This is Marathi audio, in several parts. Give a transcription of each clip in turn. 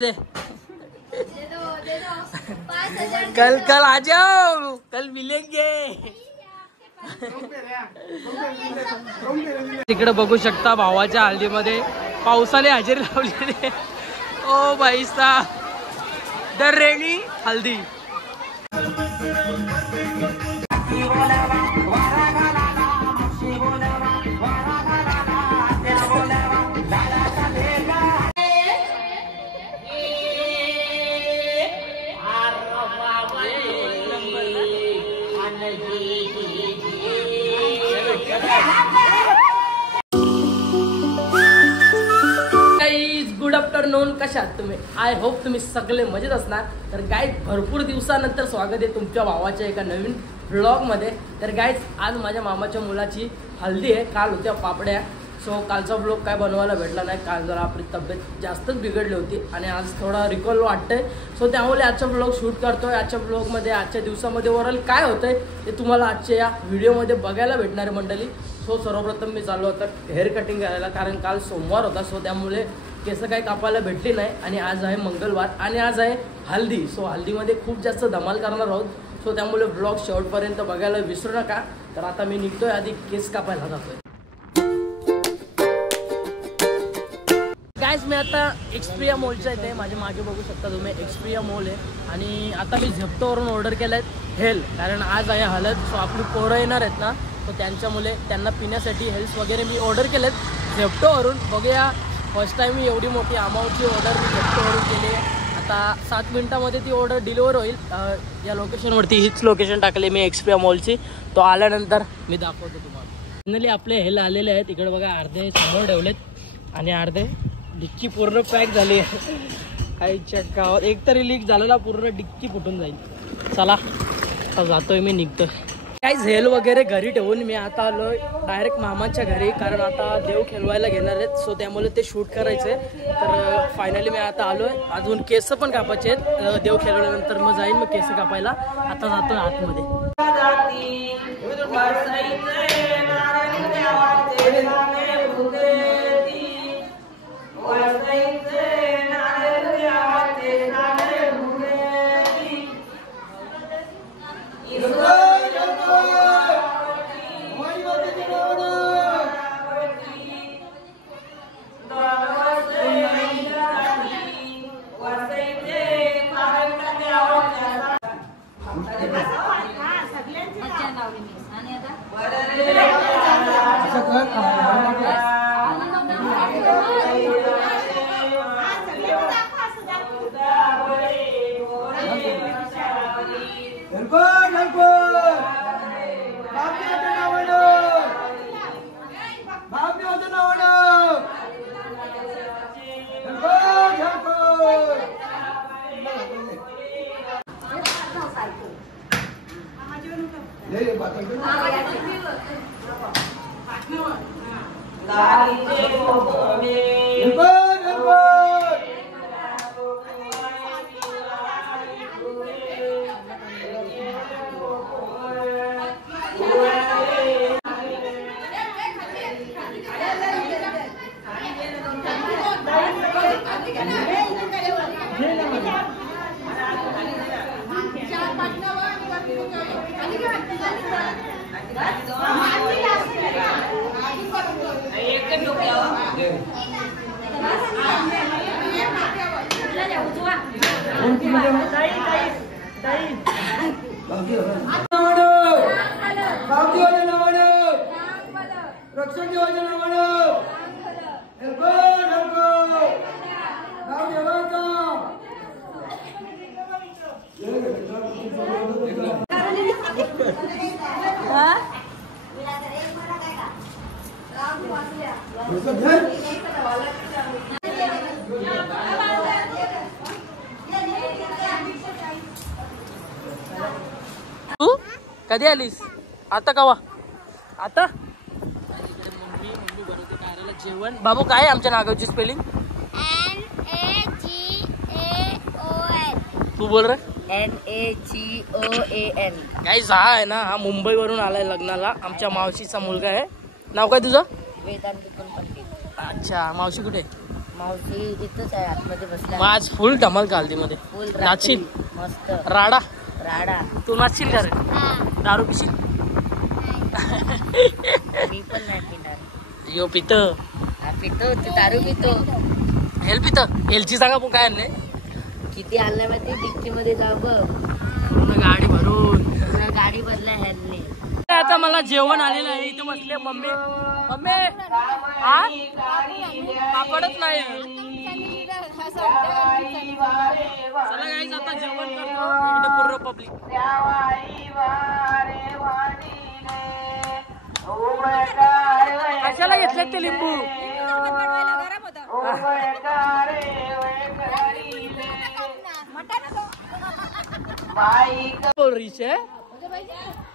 कल कल आ जाओ, कल मिलेंगे। तिकडे बघू शकता भावाच्या हल्दीमध्ये पावसाने हजेरी लावलेली। ओ भाई साहब, द रेनी हल्दी। गुड आफ्टरनून, कशा आहात तुम्ही? आय होप तुम्ही सगळे मजेत असणार। तर गाईज, भरपूर दिवसानंतर स्वागत आहे तुमच्या भावाच्या एका नवीन व्लॉगमध्ये। तर गाईज, आज माझ्या मामाच्या मुलाची हल्दी आहे। काल होत्या पापड्या, सो कालचा व्लॉग काय बनवायला भेटला नाही। काल जरा आपली तब्येत जास्तच बिघडली होती आणि आज थोडा रिकॉल वाटतंय, सो त्यामुळे आजचा व्लॉग शूट करतोय। आजच्या व्लॉगमध्ये, आजच्या दिवसामध्ये ओव्हरऑल काय होतंय ते तुम्हाला आजच्या या व्हिडिओमध्ये बघायला भेटणार आहे मंडळी। सो सर्वप्रथम मी चाललो होता हेअर कटिंग करायला, कारण काल सोमवार होता, सो त्यामुळे केस काही कापायला भेटली नाही। आणि आज आहे मंगळवार आणि आज आहे हल्दी, सो हल्दीमध्ये खूप जास्त धमाल करणार आहोत। सो त्यामुळे ब्लॉग शेवटपर्यंत बघायला विसरू नका। तर आता मी निघतोय, आधी केस कापायला जातोय। गाइस, मी आता एक्सप्रिया मॉलच्या इथे, माझ्या मागे बघू शकता तुम्ही एक्सप्रिया मॉल आहे। आणि आता मी झेप्टोवरून ऑर्डर केलं हेल, कारण आज आहे हळद। सो आपली पोरं येणार आहेत ना, तो त्यांच्यामुळे त्यांना पिण्यासाठी हेल्स वगैरे मी ऑर्डर केलेत झेप्टोवरून। बघूया, फर्स्ट टाइम मी एवढी मोठी अमाऊंटची ऑर्डर मी झेप्टोवरून केली आहे। आता 7 मिनिटामध्ये ती ऑर्डर डिलिव्हर होईल। या लोकेशनवरती हीच लोकेशन टाकली मी एक्सप्रिया मॉलची, तो आल्यानंतर मी दाखवतो तुम्हाला। फायनली आपले हेल आलेले आहेत। इकडे बघा, अर्धे समोर ठेवलेत आणि अर्धे डिक्की पूर्ण पॅक झाली आहे। काही चक्कावर एक तरी लीक झालेला, पूर्ण डिक्की फुटून जाईल। चला आता जातोय मी, निघतोय। काही झेल वगैरे घरी ठेवून मी आता आलोय डायरेक्ट मामाच्या घरी, कारण आता देव खेळवायला घेणार आहेत, सो त्यामुळे ते शूट करायचे। तर फायनली मी आता आलोय। अजून केस पण कापायचे आहेत, देव खेळवल्यानंतर मग जाईन मग केस कापायला। आता जातोय आतमध्ये। तू कधी आलीस? आता कवा? आता इकडे मम्मी बनवते कार्याला जेवण। बाबू, काय आहे आमच्या नागावची स्पेलिंग? NAGAON। तू बोल रे। NAGOAN। गाइस, हा आहे ना, हा मुंबई वरून आलाय लग्नाला। आमच्या मावशीचा मुलगा आहे। नाव काय तुझं? वेदांत पंडित। अच्छा, मावशी कुठे? मावशी इथंच आहे आतमध्ये बसल्या. मग आज फुल धमाल का हल्दीमध्ये? फुल नाचील मस्त राडा. राडा. तू नाचशील का रे? दारू पिशील? मी पण नाही पिणार. यो पित पितो तू दारू पितो. हेल पित हेलची जागा पण काय नाही. किती आणलं माहिती डिक्की मध्ये जाऊ बघ. पूर्ण गाडी भरून गाडी बदला ह्यांनी. आता मला जेवण आलेलं आहे. इथे बसले मम्मी. मम्मी हा पापडच नाही. चला गाईज आता जेवण करतो. इकडे पूर्ण पब्लिक. कशाला घेतलेत ते लिंबू? रिच आहे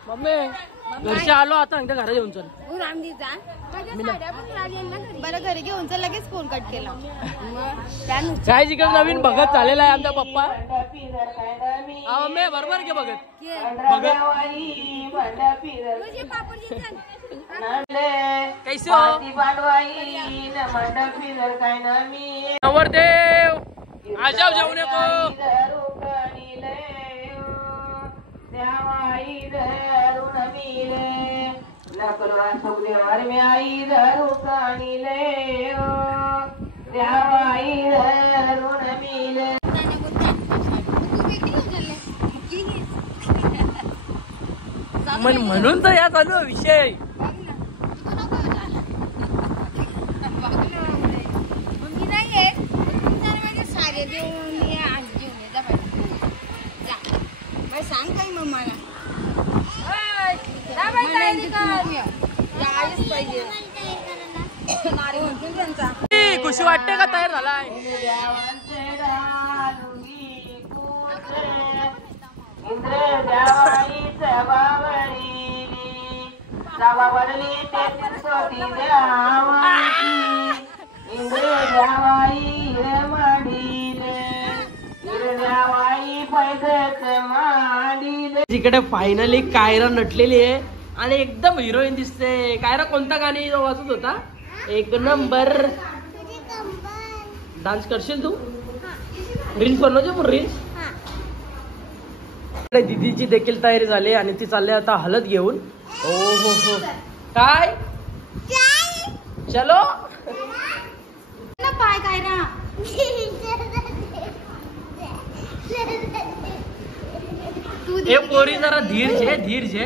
मम्मी. घरचे आलो आता एकदा घरात येऊन चल. बरं घरी घेऊन चल. लगेच फोन कट केला. काय जिकडे नवीन भगत झालेला आहे आमचा पप्पा. मम्मी बरोबर घे भगत. कैसे हो नवरदेव? आ जाओ जेवू नको. म्हणून तर या चालू विषय. सांग काही मम्माला. खुशी वाटते का तयार झालाय? जिकडे फायनली कायरा नटलेली आहे आणि एकदम हिरोईन दिसते. कायरा कोणता गाणी वाजत होता? एक नंबर. डान्स करशील तू? रील्स बनवायचे पण रील्स. दीदीची देखील तयारी झाली आणि ती चालली आता हलद घेऊन. ओ हो हो. काय चलो पाय काय ना. हे पोरी जरा धीर छे धीर छे.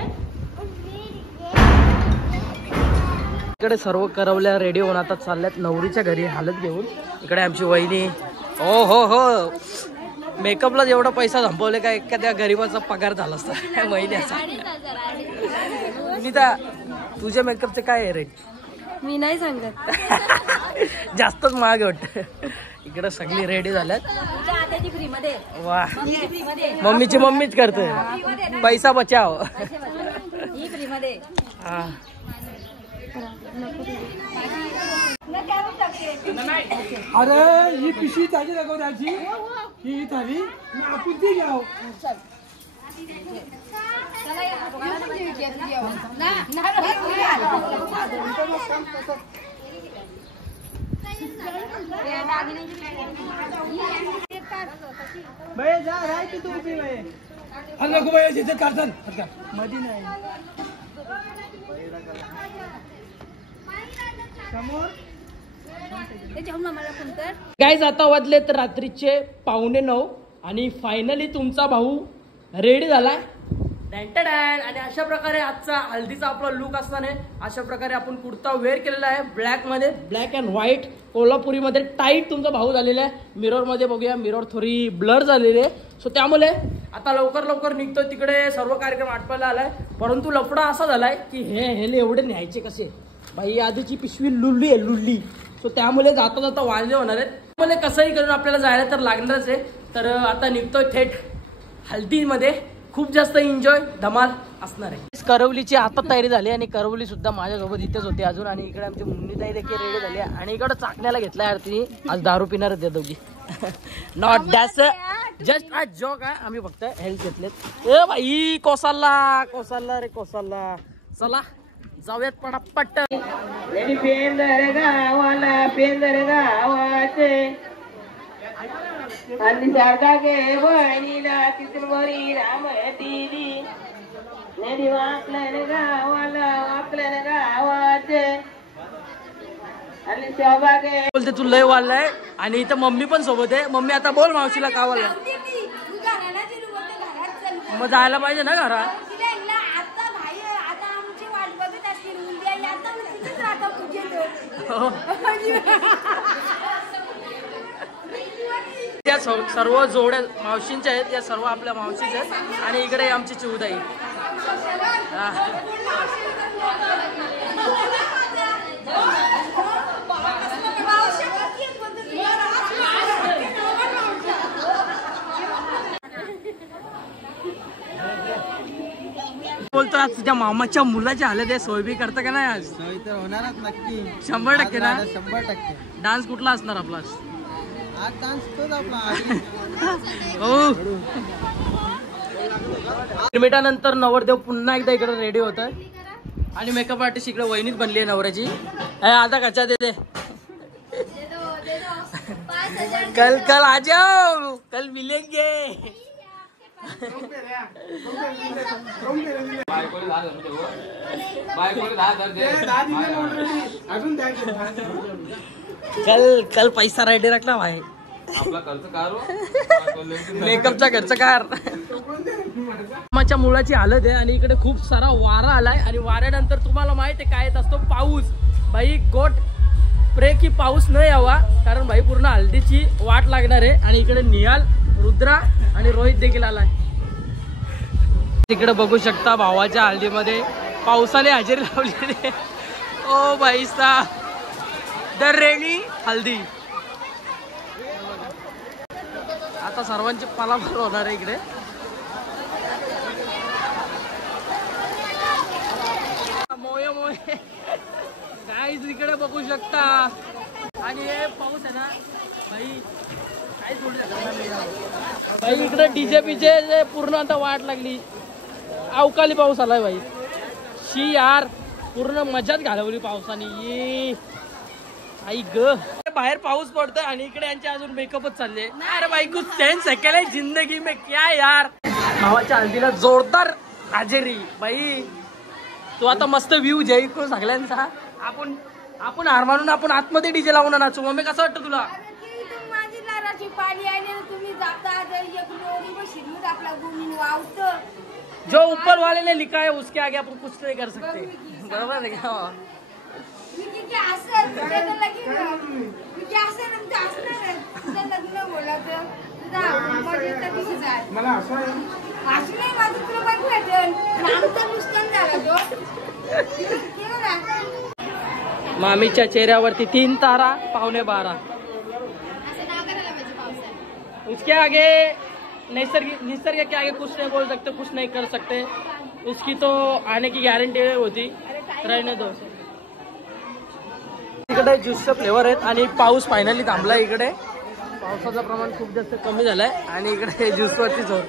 इकडे सर्व करवल्या रेडी होऊन आता चालल्यात नवरीच्या घरी हलद घेऊन. इकडे आमची वहिनी. ओ हो हो. मेकअपला जेवढा पैसा संपवले का एखाद्या गरीबाचा पगार झाला असता महिन्याचा. नीता तुझ्या मेकअपचे काय आहे रेट? मी नाही सांगत. जास्तच महाग वाटत. इकडे सगळी रेडी झाल्यात. वा मम्मीची मम्मीच करते. पैसा बचाव. हा अरे ही पिशवी ताजी दाखवण्याची ही थाली आपण ती घ्याव. नको बाई काढतात मधी नाही समोर. गाईज आता वाजलेत रात्रीचे 8:45 आणि फायनली तुमचा भाऊ रेडी झालाय. आणि अशा प्रकारे आजचा हल्दीचा आपला लुक असताना अशा प्रकारे आपण कुर्ता वेअर केलेला आहे ब्लॅक मध्ये. ब्लॅक अँड व्हाईट कोल्हापुरी मध्ये टाईट तुमचा भाऊ झालेला आहे. मिरर मध्ये बघूया मिरर थोडी ब्लर झालेली आहे. सो त्यामुळे आता लवकर निघतो तिकडे. सर्व कार्यक्रम आटपायला आलाय. परंतु लफडा असा झालाय की हे एवढे न्यायचे कसे बाई. आधीची पिशवी लुल्ली आहे लुल्ली. सो त्यामुळे जाता वांजे होणार आहेत. त्यामुळे कसंही करून आपल्याला जायला तर लागणारच आहे. तर आता निघतोय थेट हल्दीमध्ये. खूप जास्त एन्जॉय धमाल असणार आहे. करवलीची आता तयारी झाली आणि करवली सुद्धा माझ्यासोबत इथेच होती अजून. आणि इकडे आमची मुन्नी ताई देखील रेडी झाली आणि इकडे चाकण्याला घेतलाय आरती. आज दारू पिणारच आहे दोघी. Not that's just a joke आहे. आम्ही फक्त हेल्थ घेतलेत. ए बाई कोसाला रे कोसाला. चला जाऊयात पटापट. पेंदर गावाचे आणि शारदा गे बहिणीला तिथून बरी राम दिदी नेडी वाकलन गावाचे आणि शोभागे बोलते तू लय वाढलाय. आणि इथं मम्मी पण सोबत आहे. मम्मी आता बोल मावशीला का वाढलाय. मग जायला पाहिजे ना घरात. त्या सर्व जोड्या मावशींच्या आहेत. या सर्व आपल्या मावशीच्या आहेत. आणि इकडे आमची चिवताई. बोलतो आज तुझ्या मामाच्या मुलाची हालत आहे. सोयबी करता का नाही आज. सोय तर होणारच नक्की. 100% ना. 100%. डान्स कुठला असणार आपला. आज डान्स तोच आपला. हो. मिनिटानंतर नवरदेव पुन्हा एकदा इकडे रेडी होत आणि मेकअप आर्टिस्ट इकडे वहिनीच बनली आहे नवऱ्याची. आता कच्चा दे कल आ जाओ, कल मिलेंगे. कल पैसा रेडी रखना भाई. आपला खर्च कार मेकअपचा खर्च कार. मामाच्या मुलाची हालत आहे आणि इकडे खूप सारा वारा आलाय. आणि वाऱ्यानंतर तुम्हाला माहित आहे काय येत असतो. पाऊस. भाई गोट प्रे की पाऊस न यावा. कारण भाई पूर्ण हल्दीची वाट लागणार आहे. आणि इकडे निहाल, रुद्रा आणि रोहित देखील आलाय. तिकडे बघू शकता भावाच्या हल्दीमध्ये पावसाने हजेरी लावलेली. ओ भाई सा द रेनी हल्दी. आता सर्वांची पालापाल होणार आहे इकडे. मोये मोये गाईज इकडे बघू शकता. आणि हे पाऊस आहे ना भाई काहीच बोलू शकत भाई. इकडे डीजे पिजे पूर्ण आता वाट लागली. अवकाळी पाऊस आलाय भाई. शी यार पूर्ण मजाच घालवली पावसाने. ये आई ग. बाहेर पाऊस पडतोय आणि इकडे यांचे अजून मेकअपच चालले. अरे भाई कुछ सेंस है क्या जिंदगी में क्या यार. भावाच्या हल्दीला जोरदार हजेरी भाई. तू आता मस्त व्ह्यू जे इकडून सगळ्यांचा. आपण हार मानून आपण आतमध्ये डीजे लावून नाचू. मम्मी कसं वाटतं तुला. जो ऊपर वाले ने लिखा है उसके आगे अपन कुछ नहीं कर सकते. बरोबर है क्या. मामीच्या चेहऱ्यावरती 3 तारा 11:15. उसके आगे निसर्ग के आगे कुछ नहीं बोल सकते, कुछ नहीं कर सकते. उसकी तो आने की गॅरंटी होती. रहने दो. इकडे ज्यूसचं फ्लेवर आहेत आणि पाऊस फायनली थांबलाय. इकडे पावसाचं प्रमाण खूप जास्त कमी झालंय आणि इकडे ज्यूसवरती जोर.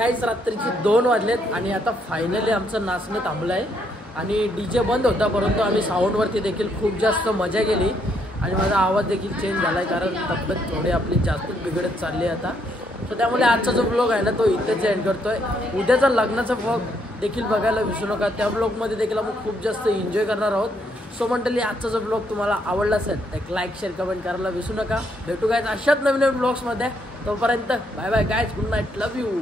काहीच रात्रीचे 2 वाजलेत आणि आता फायनली आमचं नाचणं थांबलं आहे आणि DJ बंद होता, परंतु आम्ही साऊंडवरती देखील खूप जास्त मजा केली आणि माझा आवाज देखील चेंज झाला आहे कारण तब्येत थोडी आपली जास्तच बिघडत चालली आहे आता. सो त्यामुळे आजचा जो ब्लॉग आहे ना तो इथेच एंड करतोय. उद्याचा लग्नाचा ब्लॉग देखील बघायला विसरू नका. त्या ब्लॉगमध्ये देखील आपण खूप जास्त एन्जॉय करणार आहोत. सो मंडळी, आजचा जो ब्लॉग तुम्हाला आवडला असेल तर एक लाईक शेअर कमेंट करायला विसरू नका. भेटू गायज अशाच नवीन नवीन ब्लॉग्समध्ये. तोपर्यंत bye bye guys, good night, love you.